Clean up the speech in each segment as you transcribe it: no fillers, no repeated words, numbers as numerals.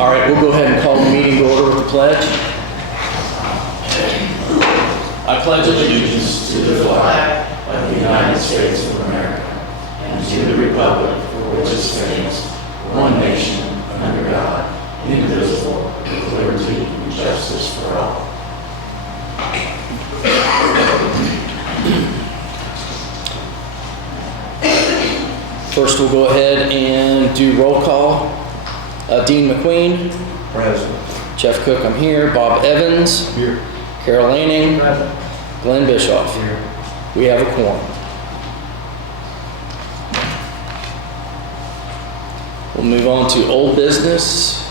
All right, we'll go ahead and call the meeting to order with the pledge. I pledge allegiance to the flag of the United States of America and to the republic for which it stands, one nation, under God, indivisible, with liberty and justice for all. First, we'll go ahead and do roll call. Dean McQueen. Present. Jeff Cook, I'm here. Bob Evans. Here. Carol Lanning. Present. Glenn Bischoff. Here. We have a quorum. We'll move on to old business,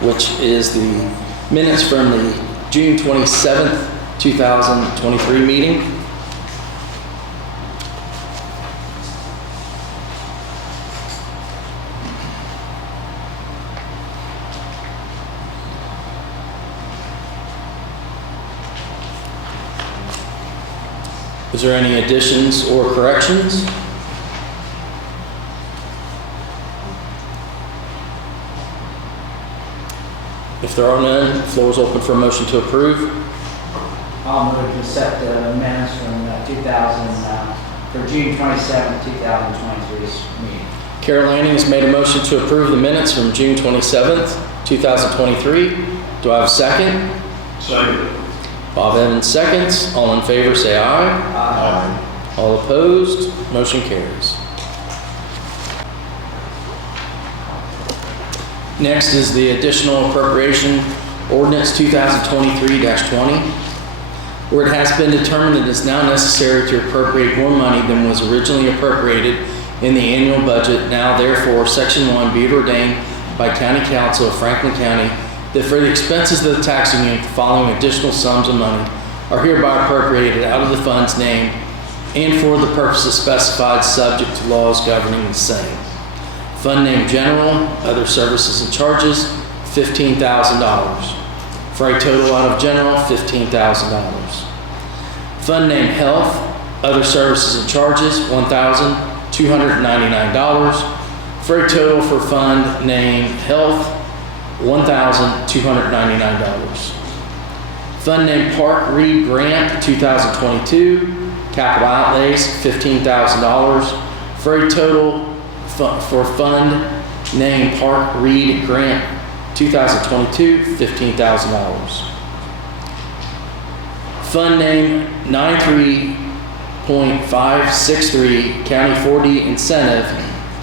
which is the minutes from the June 27th, 2023 meeting. Is there any additions or corrections? If there are none, the floor is open for a motion to approve. I'll move to accept the minutes from for June 27, 2023's meeting. Carol Lanning has made a motion to approve the minutes from June 27th, 2023. Do I have a second? Second. Bob Evans seconds. All in favor say aye. Aye. All opposed, motion carries. Next is the additional appropriation ordinance 2023-20, where it has been determined it is now necessary to appropriate more money than was originally appropriated in the annual budget. Now therefore, Section 1 be it ordained by County Council of Franklin County that for the expenses of the taxing unit, the following additional sums of money are hereby appropriated out of the funds named and for the purposes specified, subject to laws governing the same. Fund name General, other services and charges, $15,000. For a total out of General, $15,000. Fund name Health, other services and charges, $1,299. For a total for fund name Health, $1,299. Fund name Park Reed Grant 2022, capital outlays $15,000. For a total for fund name Park Reed Grant 2022, $15,000. Fund name 93.563 County 4D incentive,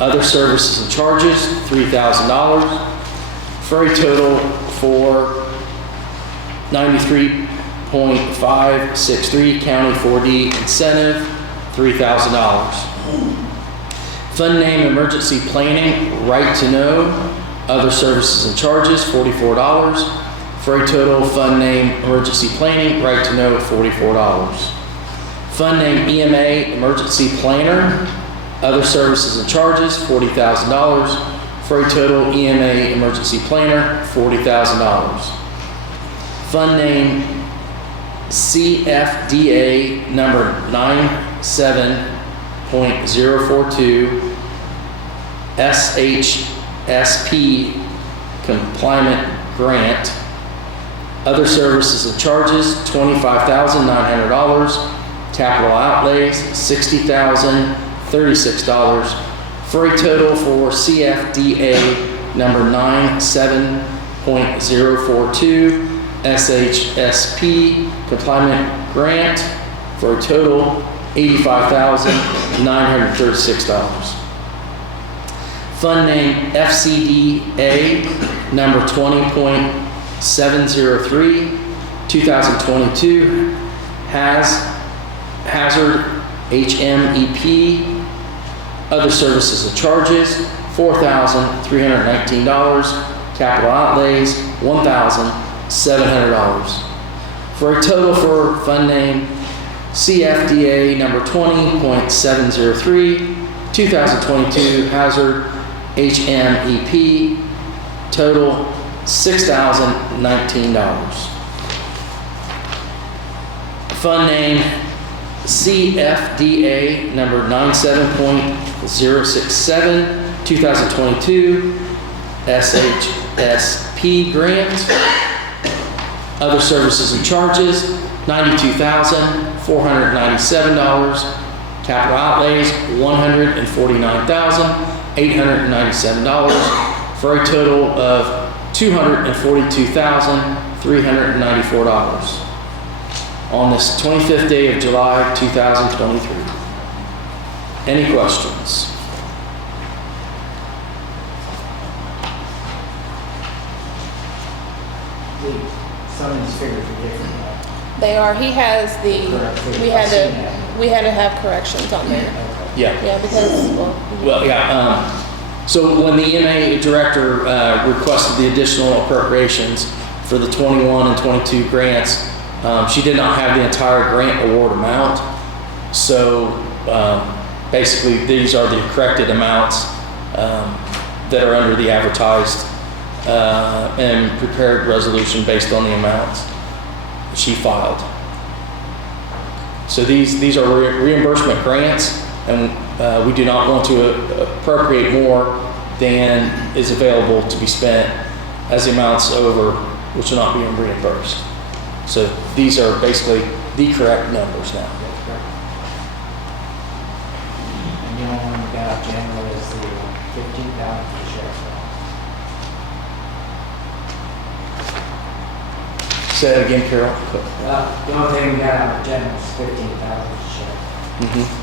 other services and charges, $3,000. For a total for 93.563 County 4D incentive, $3,000. Fund name Emergency Planning, Right to Know, other services and charges, $44. For a total fund name Emergency Planning, Right to Know, $44. Fund name EMA Emergency Planner, other services and charges, $40,000. For a total EMA Emergency Planner, $40,000. Fund name CFDA number 97.042 SHSP Compliant Grant, other services and charges, $25,900. Capital outlays, $60,036. For a total for CFDA number 97.042 SHSP Compliant Grant for a total $85,936. Fund name FCDA number 20.703 2022 Hazard HMEP, other services and charges, $4,319. Capital outlays, $1,700. For a total for fund name CFDA number 20.703 2022 Hazard HMEP, total $6,019. Fund name CFDA number 97.067 2022 SHSP PSAP grant. Other services and charges, $92,497. Capital outlays, $149,897, for a total of $242,394 on this 25th day of July 2023. Any questions? Some of these figures are different. They are. He has the. Correct figures. We had I've seen to. that. We had to have corrections on there. Yeah. Yeah, because Well, yeah, so when the EMA director requested the additional appropriations for the 21 and 22 grants, she did not have the entire grant award amount. So basically, these are the corrected amounts that are under the advertised and prepared resolution based on the amounts she filed. So these are reimbursement grants, and we do not want to appropriate more than is available to be spent as the amounts over, which will not be reimbursed. So these are basically the correct numbers now. And the only one we got out generally is the 15,000 for the sheriff's office. Say that again, Carol. The only thing we got out of general is 15,000 for the sheriff. Mm-hmm.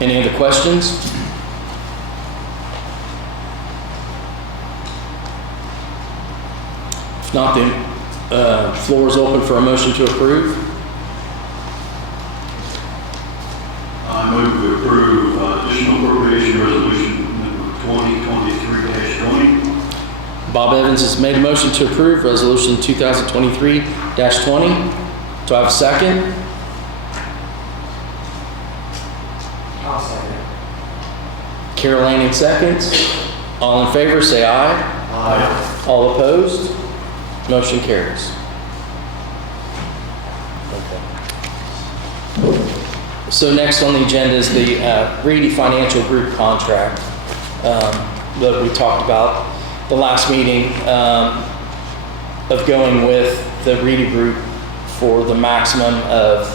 Any other questions? If not, the floor is open for a motion to approve. I move to approve additional appropriation resolution number 2023-20. Bob Evans has made a motion to approve resolution 2023-20. Do I have a second? I'll say that. Carol Lanning seconds. All in favor, say aye. Aye. All opposed? Motion carries. So next on the agenda is the Reedy Financial Group Contract that we talked about the last meeting, of going with the Reedy Group for the maximum of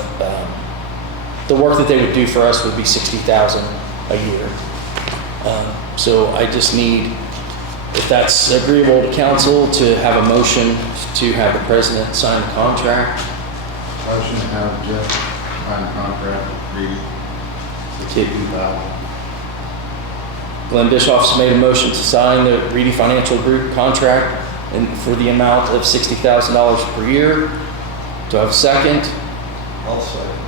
the work that they would do for us would be $60,000 a year. So I just need, if that's agreeable to council, to have a motion to have the president sign the contract. Motion to have Jeff sign contract, Reedy, $60,000. Glenn Bischoff's made a motion to sign the Reedy Financial Group contract and for the amount of $60,000 per year. Do I have a second? I'll second.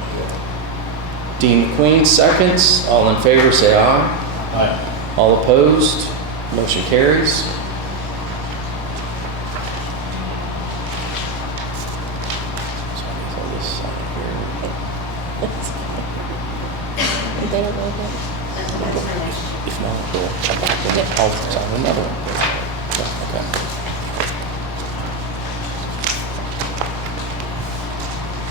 Dean McQueen seconds. All in favor, say aye. Aye. All opposed? Motion carries. they don't know that. If not, we'll come back and I'll sign another one. Okay.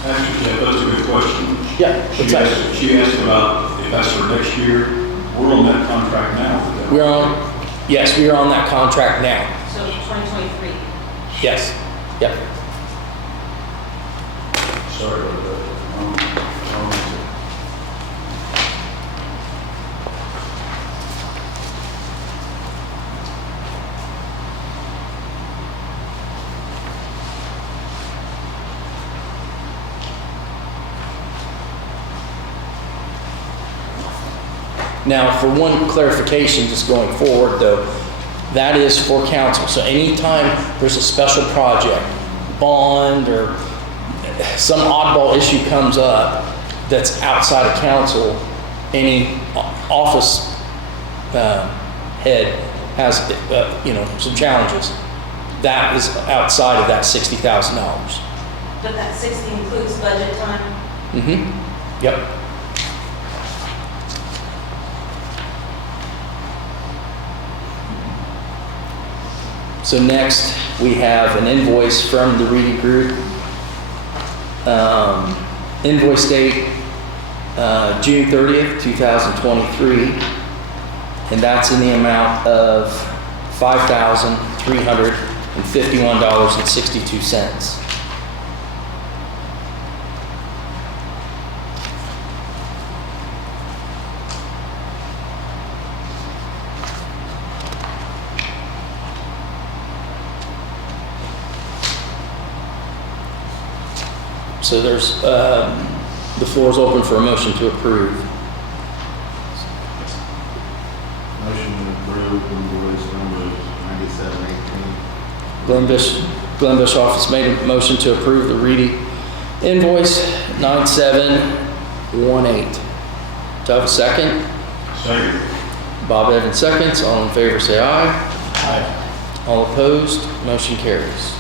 Actually, Jeff, that's a good question. Yeah, what's that? She asked about if that's for next year. We're on that contract now. We're on, yes, we are on that contract now. So 2023. Yes. Yep. Sorry about that. Now, for one clarification, just going forward though, that is for council. So anytime there's a special project, bond, or some oddball issue comes up that's outside of council, any office head has, some challenges. That is outside of that $60,000. But that 60 includes budget time? Mm-hmm. Yep. So next, we have an invoice from the Reedy Group. Invoice date, June 30th, 2023. And that's in the amount of $5,351.62. So there's, the floor is open for a motion to approve. Motion to approve invoice number 9718. Glenn Bischoff has made a motion to approve the Reedy invoice 9718. Do I have a second? Second. Bob Evans seconds. All in favor say aye. Aye. All opposed, motion carries.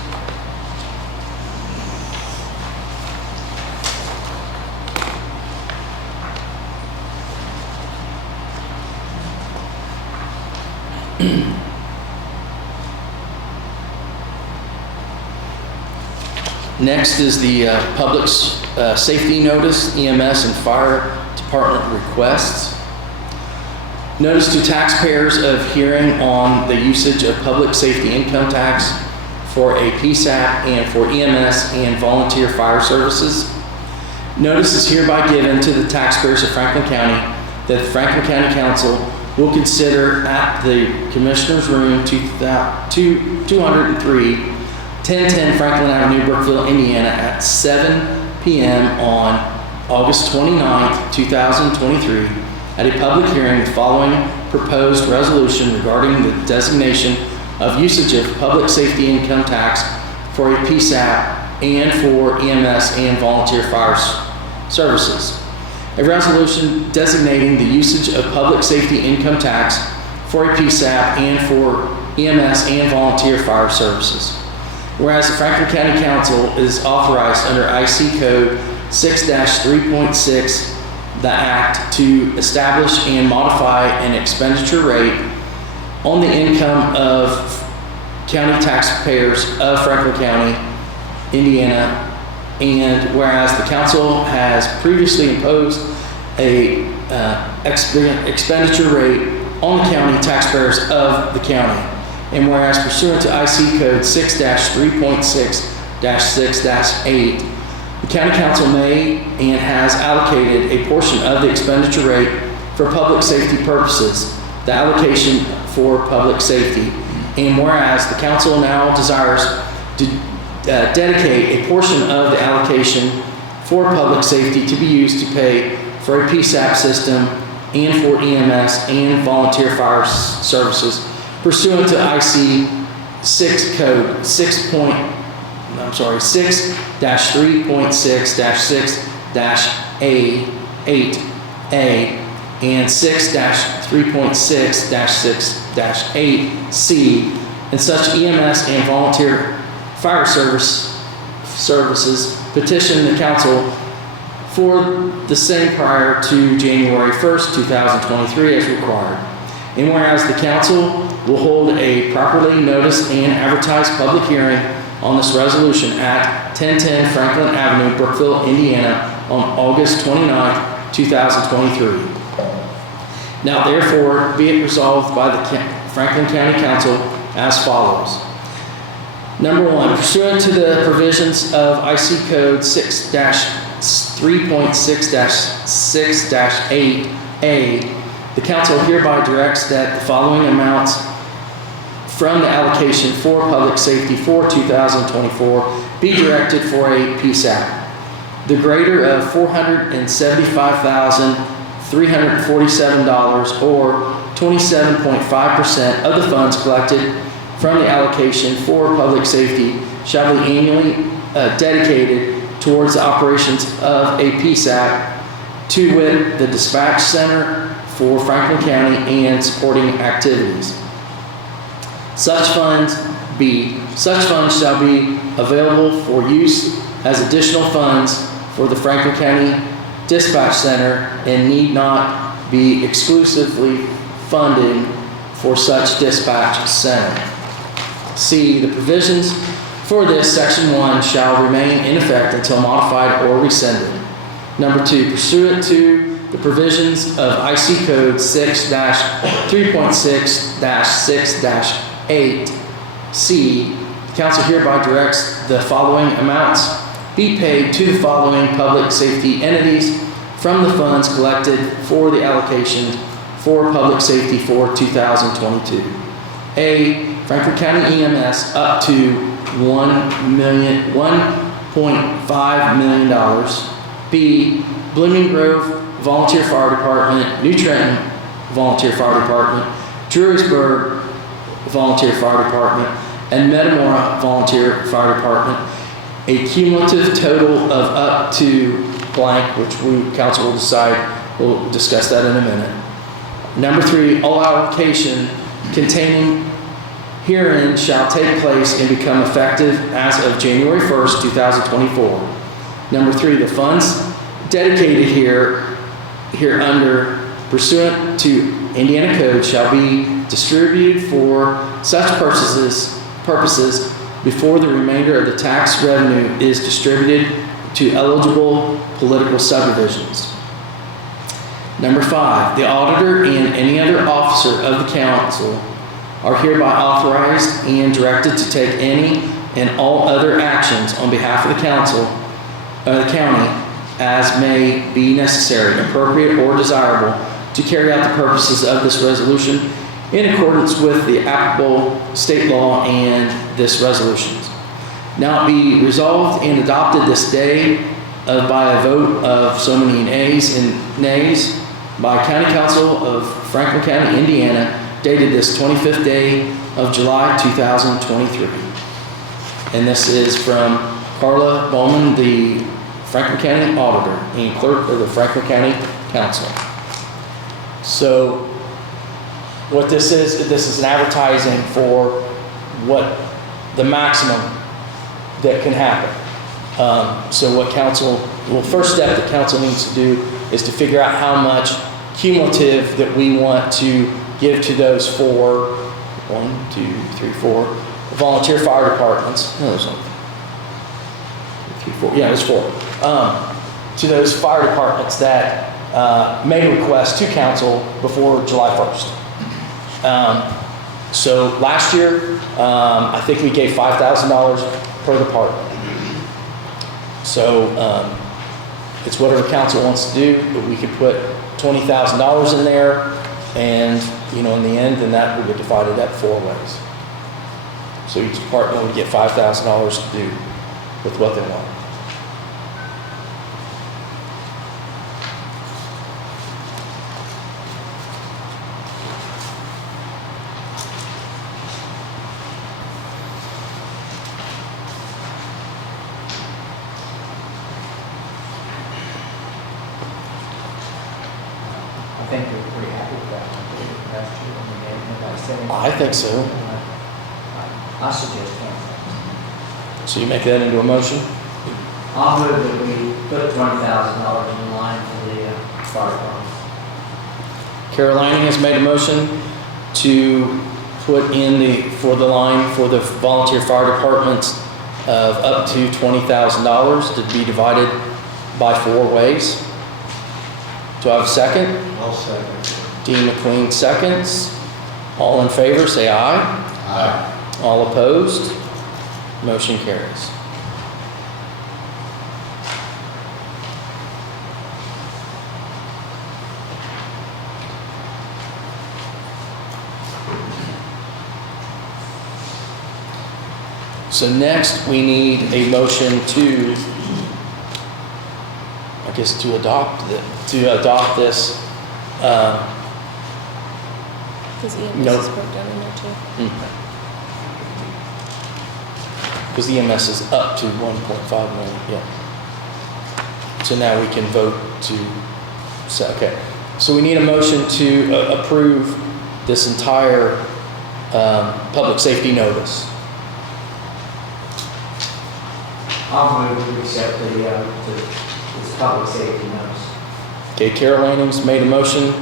Next is the public safety notice, EMS and fire department requests. Notice to taxpayers of hearing on the usage of public safety income tax for a PSAP and for EMS and volunteer fire services. Notice is hereby given to the taxpayers of Franklin County that the Franklin County Council will consider at the Commissioner's Room 203, 1010 Franklin Avenue, Brookville, Indiana at 7 p.m. on August 29th, 2023 at a public hearing the following proposed resolution regarding the designation of usage of public safety income tax for a PSAP and for EMS and volunteer fire services. A resolution designating the usage of public safety income tax for a PSAP and for EMS and volunteer fire services. Whereas the Franklin County Council is authorized under IC Code 6-3.6, the Act, to establish and modify an expenditure rate on the income of county taxpayers of Franklin County, Indiana, and whereas the council has previously imposed a expenditure rate on the county taxpayers of the county, and whereas pursuant to IC Code 6-3.6-6-8, the county council may and has allocated a portion of the expenditure rate for public safety purposes, the allocation for public safety, and whereas the council now desires to dedicate a portion of the allocation for public safety to be used to pay for a PSAP system and for EMS and volunteer fire services pursuant to IC 6 Code 6.3.6-6-8A and 6-3.6-6-8C, and such EMS and volunteer fire services petition the council for the same prior to January 1st, 2023 as required. And whereas the council will hold a properly noticed and advertised public hearing on this resolution at 1010 Franklin Avenue, Brookville, Indiana on August 29th, 2023. Now therefore be it resolved by the Franklin County Council as follows. Number one, pursuant to the provisions of IC Code 6-3.6-6-8A, the council hereby directs that the following amounts from the allocation for public safety for 2024 be directed for a PSAP. The greater of $475,347 or 27.5% of the funds collected from the allocation for public safety shall be annually dedicated towards the operations of a PSAP, to wit, the dispatch center for Franklin County and supporting activities. Such funds shall be available for use as additional funds for the Franklin County Dispatch Center and need not be exclusively funding for such dispatch center. C, the provisions for this section 1 shall remain in effect until modified or rescinded. Number 2, pursuant to the provisions of IC Code 6-3.6-6-8, C, the council hereby directs the following amounts be paid to the following public safety entities from the funds collected for the allocation for public safety for 2022. A, Franklin County EMS up to $1.5 million. B, Blooming Grove Volunteer Fire Department, New Trenton Volunteer Fire Department, Drewersburg Volunteer Fire Department, and Metamora Volunteer Fire Department, a cumulative total of up to blank, which council will decide. We'll discuss that in a minute. Number 3, all allocation containing herein shall take place and become effective as of January 1st, 2024. Number 3, the funds dedicated here under pursuant to Indiana Code shall be distributed for such purposes before the remainder of the tax revenue is distributed to eligible political subdivisions. Number 5, the auditor and any other officer of the council are hereby authorized and directed to take any and all other actions on behalf of the county as may be necessary, appropriate, or desirable to carry out the purposes of this resolution in accordance with the applicable state law and this resolution. Now be resolved and adopted this day by a vote of so many ayes and nays by County Council of Franklin County, Indiana, dated this 25th day of July 2023. And this is from Carla Bowman, the Franklin County Auditor and Clerk of the Franklin County Council. So what this is an advertising for what the maximum that can happen. So what first step the council needs to do is to figure out how much cumulative that we want to give to those 4 volunteer fire departments. No, there's only 3, 4. Yeah, there's 4. To those fire departments that may request to council before July 1st. So last year, I think we gave $5,000 per department. So it's whatever council wants to do, but we could put $20,000 in there, and in the end, then that would get divided up 4 ways. So each department would get $5,000 to do with what they want. I think we're pretty happy with that. That's true. I think so. I suggest So you make that into a motion? I'll move that we put $20,000 in the line for the fire department. Carolina has made a motion to put in for the line for the volunteer fire departments of up to $20,000 to be divided by 4 ways. Do I have a second? I'll second. Dean McQueen seconds. All in favor, say aye. Aye. All opposed? Motion carries. So next we need a motion to adopt this. Because EMS Nope. is broke down in there too. Because the EMS is up to 1.5 million, yeah. So now we can vote to say, okay. So we need a motion to approve this entire public safety notice. I'll move to accept this public safety notice. Okay, Carol Lanning's made a motion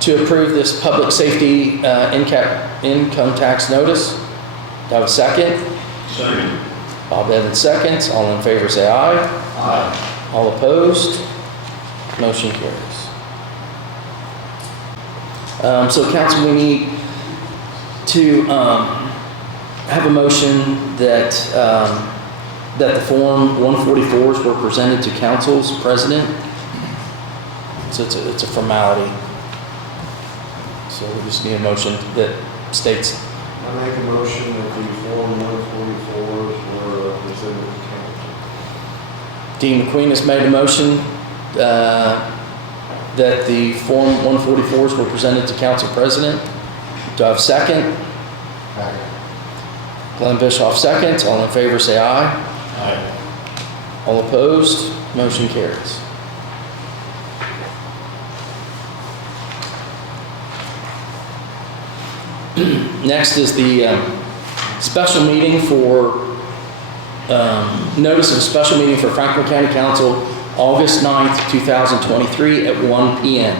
to approve this public safety income tax notice. Do I have a second? Second. Bob Evans seconds. All in favor say aye. Aye. All opposed? Motion carries. So council, we need to have a motion that that the Form 144s were presented to council's president. So it's a formality. So we just need a motion that states. I make a motion that the Form 144s were presented to council. Dean McQueen has made a motion that the Form 144s were presented to council president. Do I have a second? Second. Glenn Bischoff seconds. All in favor say aye. Aye. All opposed? Motion carries. Next is the special meeting for, notice of a special meeting for Franklin County Council, August 9th, 2023 at 1 p.m.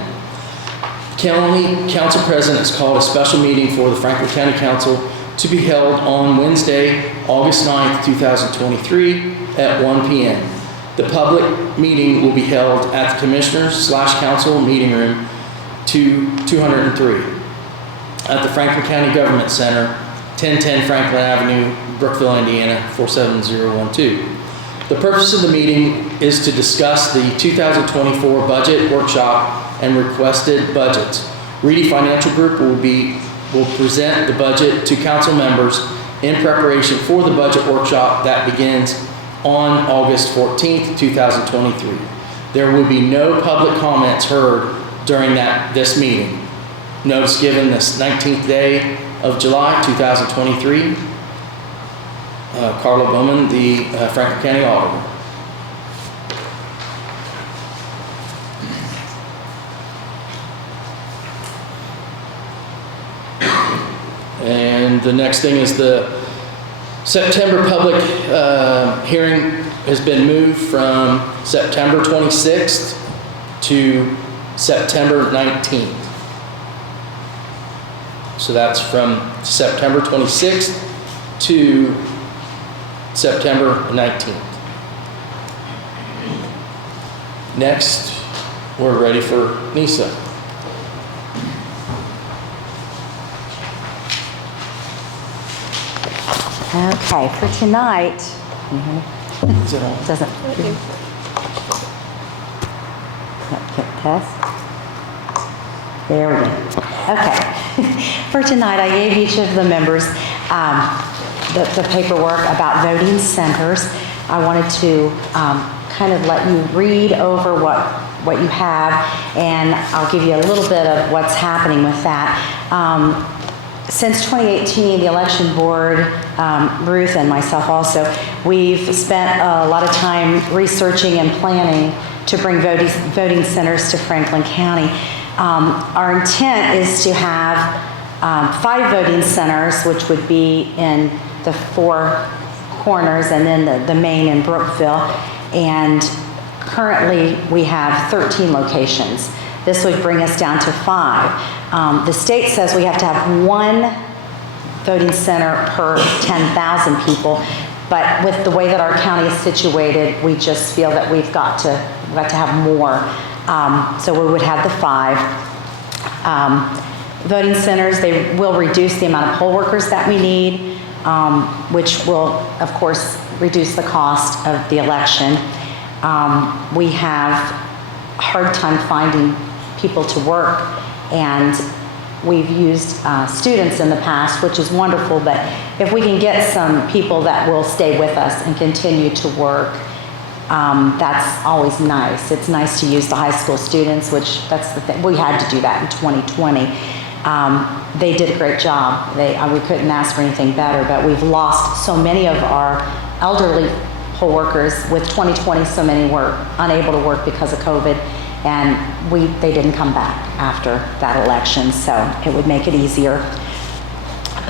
County Council President has called a special meeting for the Franklin County Council to be held on Wednesday, August 9th, 2023 at 1 p.m. The public meeting will be held at the Commissioners/Council Meeting Room 203 at the Franklin County Government Center, 1010 Franklin Avenue, Brookville, Indiana, 47012. The purpose of the meeting is to discuss the 2024 budget workshop and requested budgets. Reedy Financial Group will present the budget to council members in preparation for the budget workshop that begins on August 14th, 2023. There will be no public comments heard during this meeting. Notice given this 19th day of July, 2023. Carla Bowman, the Franklin County Auditor. And the next thing is the September public hearing has been moved from September 26th to September 19th. So that's from September 26th to September 19th. Next, we're ready for NISA. Okay, for tonight, Is it on? doesn't, test. There we go. Okay. For tonight, I gave each of the members the paperwork about voting centers. I wanted to kind of let you read over what you have, and I'll give you a little bit of what's happening with that. Since 2018, the election board, Ruth and myself also, we've spent a lot of time researching and planning to bring voting centers to Franklin County. Our intent is to have 5 voting centers, which would be in the 4 corners and then the main in Brookville. And currently we have 13 locations. This would bring us down to 5. The state says we have to have 1 voting center per 10,000 people, but with the way that our county is situated, we just feel that we've got to have more. So we would have the 5. Voting centers, they will reduce the amount of poll workers that we need, which will, of course, reduce the cost of the election. We have a hard time finding people to work, and we've used students in the past, which is wonderful, but if we can get some people that will stay with us and continue to work, that's always nice. It's nice to use the high school students, which that's the thing. We had to do that in 2020. They did a great job. We couldn't ask for anything better, but we've lost so many of our elderly poll workers. With 2020, so many were unable to work because of COVID, and they didn't come back after that election, so it would make it easier.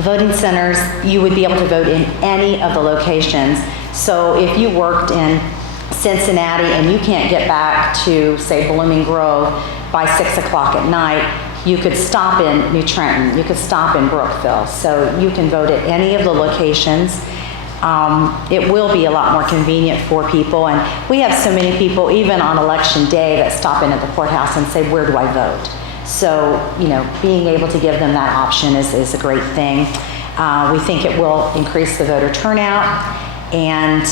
Voting centers, you would be able to vote in any of the locations. So if you worked in Cincinnati and you can't get back to, say, Blooming Grove by 6 o'clock at night, You could stop in New Trenton, you could stop in Brookville, so you can vote at any of the locations. It will be a lot more convenient for people, and we have so many people, even on election day, that stop in at the courthouse and say, where do I vote? So, being able to give them that option is a great thing. We think it will increase the voter turnout, and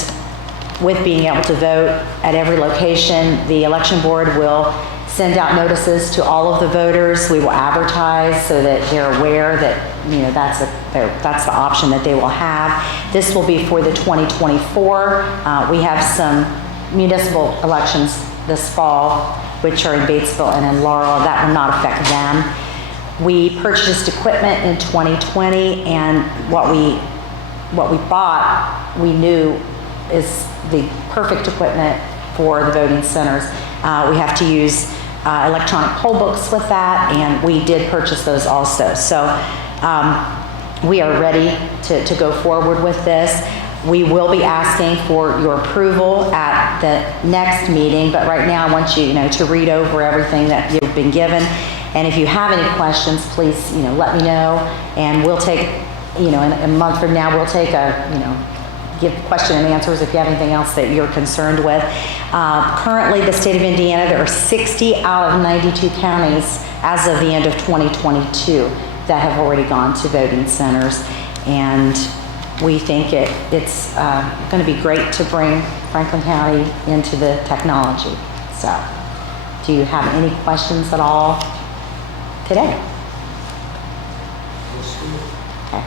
with being able to vote at every location, the election board will send out notices to all of the voters. We will advertise so that they're aware that that's the option that they will have. This will be for the 2024. We have some municipal elections this fall, which are in Batesville and in Laurel. That will not affect them. We purchased equipment in 2020, and what we bought, we knew is the perfect equipment for the voting centers. We have to use electronic poll books with that, and we did purchase those also. So we are ready to go forward with this. We will be asking for your approval at the next meeting, but right now I want you, to read over everything that you've been given. And if you have any questions, please, let me know, and we'll take, in a month from now, we'll take give question and answers if you have anything else that you're concerned with. Currently, the state of Indiana, there are 60 out of 92 counties as of the end of 2022 that have already gone to voting centers. And we think it's going to be great to bring Franklin County into the technology. So, do you have any questions at all today? Okay.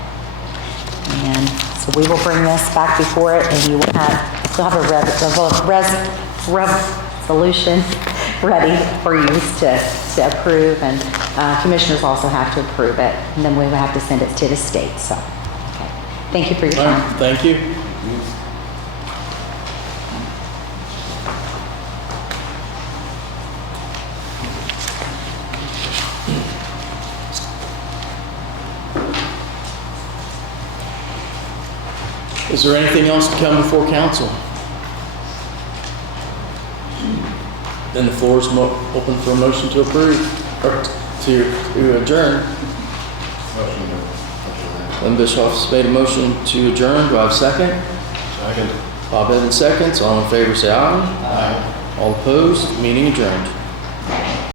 And so we will bring this back before it, and you'll have a resolution ready for you to approve, and commissioners also have to approve it, and then we will have to send it to the state. So, okay. Thank you for your All right, time. thank you. Is there anything else to come before council? Then the floor is open for a motion to approve, or to adjourn. Lynn Bischoff's made a motion to adjourn. Do I have a second? Second. Bob Evans seconds. All in favor say aye. Aye. All opposed, meeting adjourned.